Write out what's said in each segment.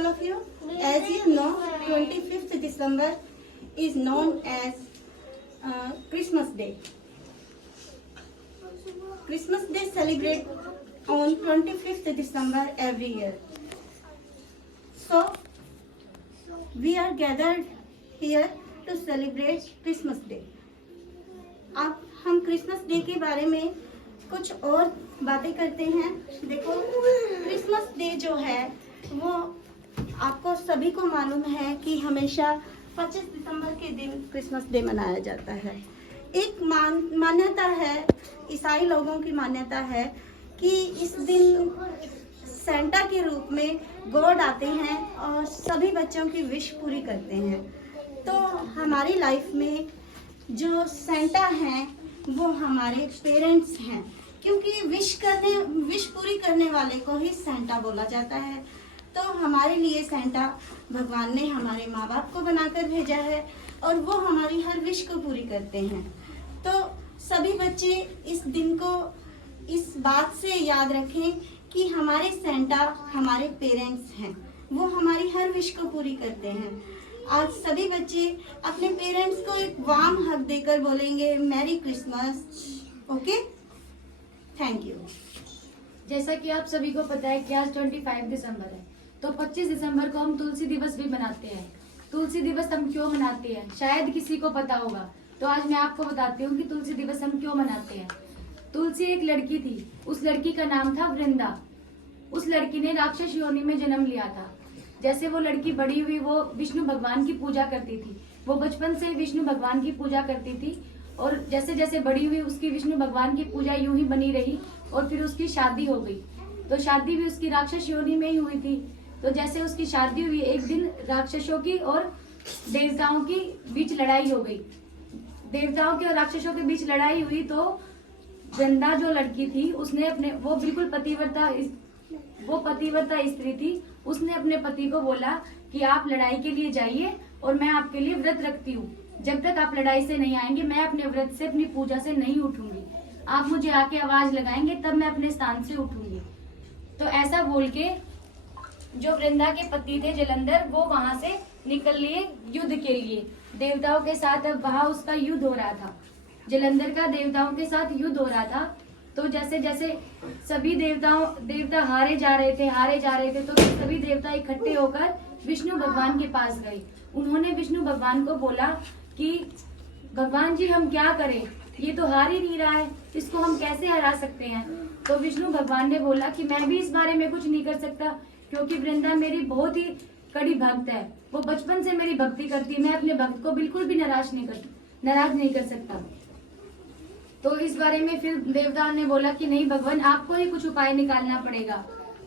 all of you? As you know, 25th December is known as Christmas Day. Christmas Day celebrate on 25th December every year. So, we are gathered here to celebrate Christmas Day. अब हम Christmas day के बारे में कुछ और बातें करते हैं। देखो, क्रिसमस डे जो है वो आपको सभी को मालूम है कि हमेशा 25 दिसंबर के दिन क्रिसमस डे मनाया जाता है। एक मान्यता है, ईसाई लोगों की मान्यता है कि इस दिन सेंटा के रूप में गॉड आते हैं और सभी बच्चों की विश पूरी करते हैं। तो हमारी लाइफ में जो सेंटा हैं वो हमारे पेरेंट्स हैं, क्योंकि विश पूरी करने वाले को ही सेंटा बोला जाता है। तो हमारे लिए सेंटा भगवान ने हमारे माँ बाप को बनाकर भेजा है और वो हमारी हर विश को पूरी करते हैं। तो सभी बच्चे इस दिन को इस बात से याद रखें कि हमारे सेंटा हमारे पेरेंट्स हैं, वो हमारी हर विश को पूरी करते हैं। आज सभी बच्चे अपने पेरेंट्स को एक वार्म हग देकर बोलेंगे merry Christmas. Okay, thank you. जैसा कि आप सभी को पता है कि आज 25 दिसंबर है, तो 25 दिसंबर को हम तुलसी दिवस भी मनाते हैं। तुलसी दिवस हम क्यों मनाते हैं शायद किसी को पता होगा, तो आज मैं आपको बताती हूँ कि तुलसी दिवस हम क्यों मनाते हैं। तुलसी एक लड़की थी, उस लड़की का नाम था वृंदा। उस लड़की ने राक्षस योनि में जन्म लिया था। जैसे वो लड़की बड़ी हुई, वो विष्णु भगवान की पूजा करती थी। वो बचपन से विष्णु भगवान की पूजा करती थी और जैसे जैसे बड़ी हुई उसकी विष्णु भगवान की पूजा यूं ही बनी रही और फिर उसकी शादी हो गई। तो शादी भी उसकी राक्षस योनि में ही हुई थी। तो जैसे उसकी शादी हुई, एक दिन राक्षसों की और देवताओं की बीच लड़ाई हो गई। देवताओं के और राक्षसों के बीच लड़ाई हुई तो वृंदा जो लड़की थी उसने अपने, वो बिल्कुल पतिव्रता स्त्री थी, उसने अपने पति को बोला कि आप लड़ाई के लिए जाइए और मैं आपके लिए व्रत रखती हूँ। जब तक आप लड़ाई से नहीं आएंगे मैं अपने व्रत से, अपनी पूजा से नहीं उठूंगी। आप मुझे आके आवाज लगाएंगे तब मैं अपने स्थान से उठूंगी। तो ऐसा बोल के जो वृंदा के पति थे जलंधर, वो वहां से निकल लिए युद्ध के लिए देवताओं के साथ। अब वहां उसका युद्ध हो रहा था, जलंधर का देवताओं के साथ युद्ध हो रहा था। तो जैसे जैसे सभी देवता हारे जा रहे थे तो सभी देवता इकट्ठे होकर विष्णु भगवान के पास गए। उन्होंने विष्णु भगवान को बोला कि भगवान जी हम क्या करें, ये तो हार ही नहीं रहा है, इसको हम कैसे हरा सकते हैं। तो विष्णु भगवान ने बोला कि मैं भी इस बारे में कुछ नहीं कर सकता, क्योंकि वृंदा मेरी बहुत ही कड़ी भक्त है, वो बचपन से मेरी भक्ति करती है, मैं अपने भक्त को बिल्कुल भी नाराज नहीं कर सकता। तो इस बारे में फिर देवता ने बोला कि नहीं भगवान, आपको ही कुछ उपाय निकालना पड़ेगा।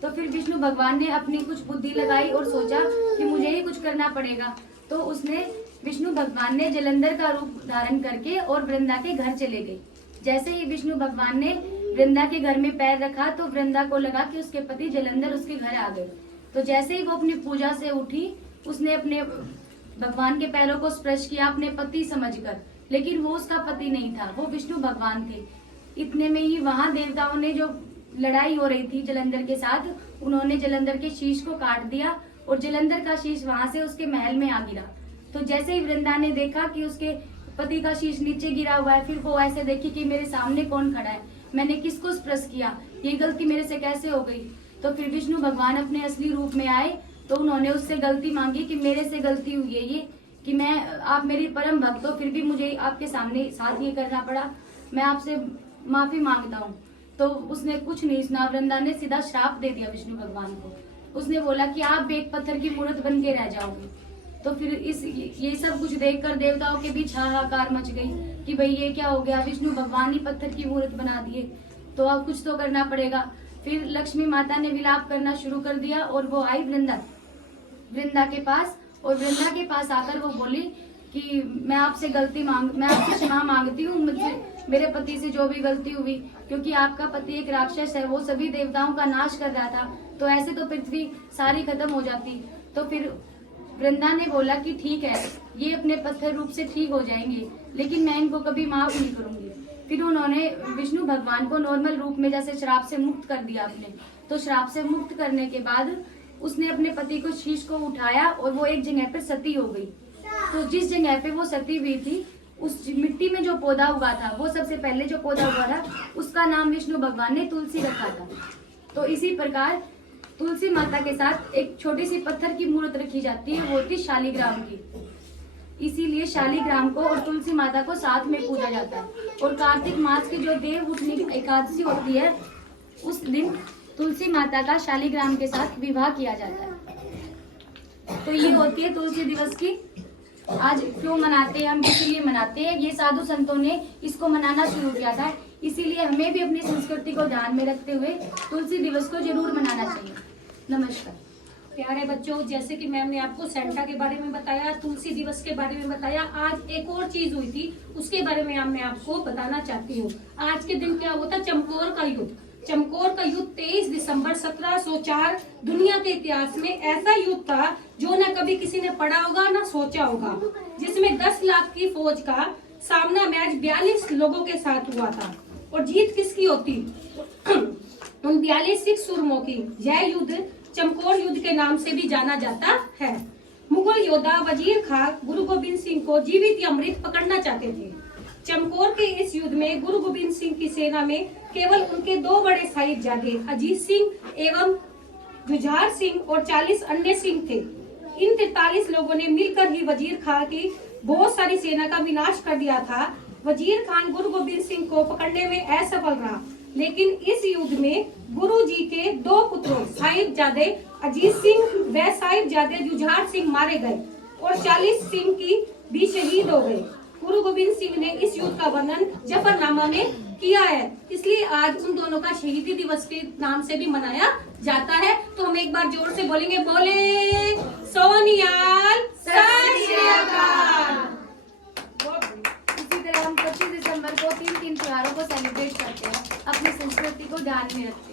तो फिर विष्णु भगवान ने अपनी कुछ बुद्धि लगाई और सोचा कि मुझे ही कुछ करना पड़ेगा। तो उसने विष्णु भगवान ने जलंधर का रूप धारण करके और वृंदा के घर चले गए। जैसे ही विष्णु भगवान ने वृंदा के घर में पैर रखा तो वृंदा को लगा कि उसके पति जलंधर उसके घर आ गए। तो जैसे ही वो अपनी पूजा से उठी, उसने अपने भगवान के पैरों को स्पर्श किया अपने पति समझकर, लेकिन वो उसका पति नहीं था, वो विष्णु भगवान थे। इतने में ही वहां देवताओं ने, जो लड़ाई हो रही थी जलंधर के साथ, उन्होंने जलंधर के शीश को काट दिया और जलंधर का शीश वहां से उसके महल में आ गिरा। तो जैसे ही वृंदा ने देखा कि उसके पति का शीश नीचे गिरा हुआ है, फिर वो ऐसे देखी कि मेरे सामने कौन खड़ा है, मैंने किसको स्पर्श किया, ये गलती मेरे से कैसे हो गई। तो फिर विष्णु भगवान अपने असली रूप में आए तो उन्होंने उससे गलती मांगी कि मेरे से गलती हुई है ये, कि आप मेरी परम भक्त हो, फिर भी मुझे आपके सामने साथ ये करना पड़ा, मैं आपसे माफी मांगता हूँ। तो उसने कुछ नहीं सुना, वृंदा ने सीधा श्राप दे दिया विष्णु भगवान को। उसने बोला कि आप एक पत्थर की मूर्त बन के रह जाओगे। तो फिर ये सब कुछ देखकर देवताओं के बीच हाहाकार मच गई कि भाई ये क्या हो गया, विष्णु भगवान ही पत्थर की मूर्त बना दिए, तो अब कुछ तो करना पड़ेगा। फिर लक्ष्मी माता ने विलाप करना शुरू कर दिया और वो आई वृंदा के पास, और वृंदा के पास आकर वो बोली कि मैं आपसे क्षमा मांगती हूँ, मुझे मेरे पति से जो भी गलती हुई, क्योंकि आपका पति एक राक्षस है, वो सभी देवताओं का नाश कर रहा था, तो ऐसे तो पृथ्वी सारी खत्म हो जाती। तो फिर वृंदा ने बोला कि ठीक है, ये अपने पत्थर रूप से ठीक हो जाएंगे, लेकिन मैं इनको कभी माफ नहीं करूंगी। फिर उन्होंने विष्णु भगवान को नॉर्मल रूप में जैसे श्राप से मुक्त कर दिया अपने। तो श्राप से मुक्त करने के बाद उसने अपने पति को शीश को उठाया और वो एक जगह पे सती हो गई। तो जिस जगह पे वो सती हुई थी, उस मिट्टी में जो पौधा उगा था, वो सबसे पहले जो पौधा उगा था उसका नाम विष्णु भगवान ने तुलसी रखा था। तो इसी प्रकार तुलसी माता के साथ एक छोटी सी पत्थर की मूर्त रखी जाती है, वो थी शालिग्राम की। इसीलिए शालिग्राम को और तुलसी माता को साथ में पूजा जाता है। और कार्तिक मास की जो देव उठनी एकादशी होती है, उस दिन तुलसी माता का शालिग्राम के साथ विवाह किया जाता है। तो ये होती है तुलसी दिवस की। आज क्यों मनाते हैं हम, किस लिए मनाते हैं? ये साधु संतों ने इसको मनाना शुरू किया था, इसीलिए हमें भी अपनी संस्कृति को ध्यान में रखते हुए तुलसी दिवस को जरूर मनाना चाहिए। नमस्कार। प्यारे बच्चों, जैसे कि मैम ने आपको सेंटा के बारे में बताया, तुलसी दिवस के बारे में बताया, आज एक और चीज हुई थी उसके बारे में मैं आपको बताना चाहती हूँ। आज के दिन क्या हुआ था? चमकौर का युद्ध। चमकौर का युद्ध 23 दिसंबर 1704 दुनिया के इतिहास में ऐसा युद्ध था जो न कभी किसी ने पढ़ा होगा न सोचा होगा, जिसमें 10 लाख की फौज का सामना मैच 42 लोगों के साथ हुआ था। और जीत किसकी होती? उन 42 सिख सूरमों की। यह युद्ध चमकौर युद्ध के नाम से भी जाना जाता है। मुगल योद्धा वजीर खां गुरु गोबिंद सिंह को जीवित या मृत पकड़ना चाहते थे। चमकौर के इस युद्ध में गुरु गोबिंद सिंह की सेना में केवल उनके 2 बड़े साहिबजादे अजीत सिंह एवं जुझार सिंह और 40 अन्य सिंह थे। इन 43 लोगों ने मिलकर ही वजीर खां की बहुत सारी सेना का विनाश कर दिया था। वजीर खान गुरु गोबिंद सिंह को पकड़ने में असफल रहा, लेकिन इस युद्ध में गुरु जी के 2 पुत्रों साहिबजादे अजीत सिंह व साहिबजादे जुझार सिंह मारे गए और 40 सिंह की भी शहीद हो गए। गुरु गोबिंद सिंह ने इस युद्ध का वर्णन जफरनामा में किया है, इसलिए आज उन दोनों का शहीदी दिवस के नाम से भी मनाया जाता है। तो हम एक बार जोर से बोलेंगे, बोले सोनियाल सत श्री अकाल। इसी तरह हम 25 दिसंबर को 3 त्योहारों को सेलिब्रेट करते हैं, अपनी संस्कृति को ध्यान में रखते हैं।